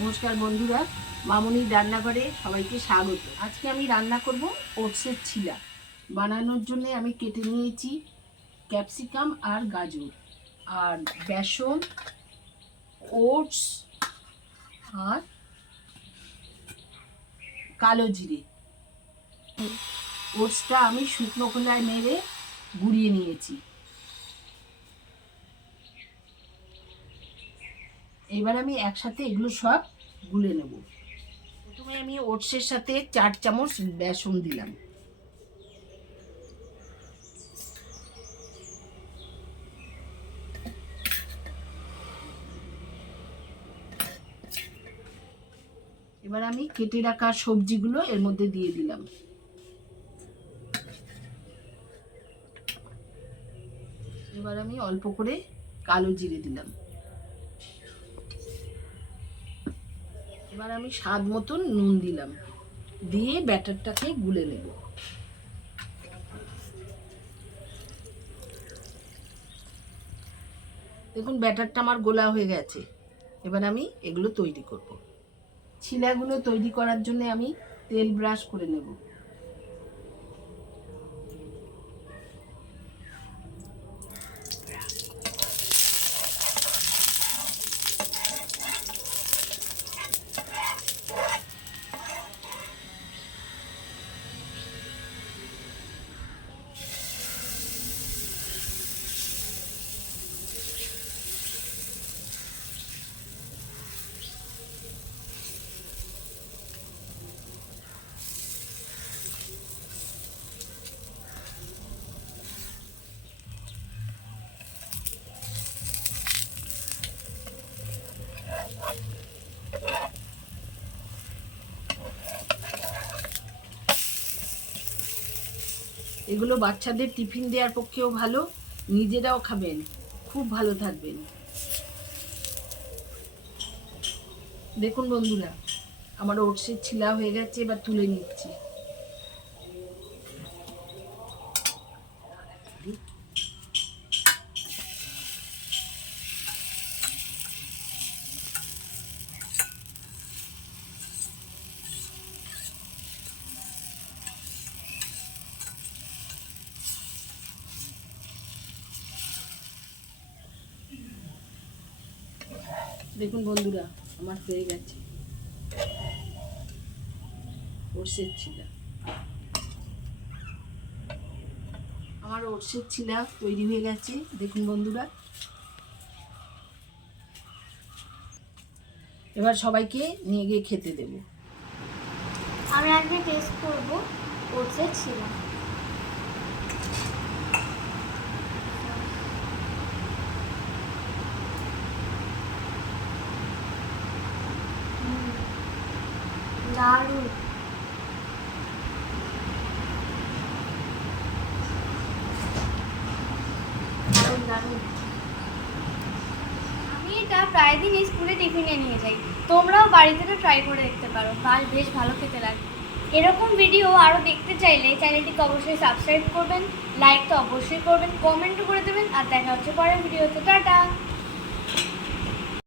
নমস্কার বন্ধুরা, মামনির রান্নাঘরে সবাইকে স্বাগত। আজকে আমি রান্না করব ওটসের ছিলা। বানানোর জন্য আমি কেটে নিয়েছি ক্যাপসিকাম আর গাজর আর বেসন, ওটস আর কালো জিরে। ওটসটা আমি শুকনো খোলায় নেড়ে গুঁড়িয়ে নিয়েছি। এবার আমি একসাথে এগুলো সব গুলে নেব। প্রথমে আমি ওটসের সাথে 4 চামচ বেসন দিলাম। এবার আমি কেটে রাখা সবজিগুলো এর মধ্যে দিয়ে দিলাম। এবার আমি অল্প করে কালো জিরে দিলাম। এবার আমি স্বাদ মতন নুন দিলাম, দিয়ে ব্যাটারটাকে গুলে নেব। দেখুন ব্যাটারটা আমার গোলা হয়ে গেছে। এবার আমি এগুলো তৈরি করব। ছিলাগুলো তৈরি করার জন্য আমি তেল ব্রাশ করে নেব। এগুলো বাচ্চাদের টিফিন দেওয়ার পক্ষেও ভালো, নিজেরাও খাবেন, খুব ভালো থাকবেন। দেখুন বন্ধুরা, আমার ওটসের ছিলা হয়ে গেছে, এবার তুলে নিচ্ছি। দেখুন বন্ধুরা, আমার হয়ে গেছে ওটসের ছিলা। আমার ওটসের ছিলা তৈরি হয়ে গেছে। দেখুন বন্ধুরা, এবার সবাইকে নিয়ে গিয়ে খেতে দেব। আমি আজকে টেস্ট করবো ওটসের ছিলা। দারুণ। দারুণ দারুণ। আমি এটা প্রায় দিন স্কুলে টিফিনে নিয়ে যাই। তোমরাও বাড়িতে তো ট্রাই করে দেখতে পারো, বেশ ভালো খেতে লাগে। এরকম ভিডিও আরও দেখতে চাইলে চ্যানেলটিকে অবশ্যই সাবস্ক্রাইব করবেন, লাইক তো অবশ্যই করবেন, কমেন্টও করে দেবেন। আর দেখা হচ্ছে পরের ভিডিওতে। টাটা।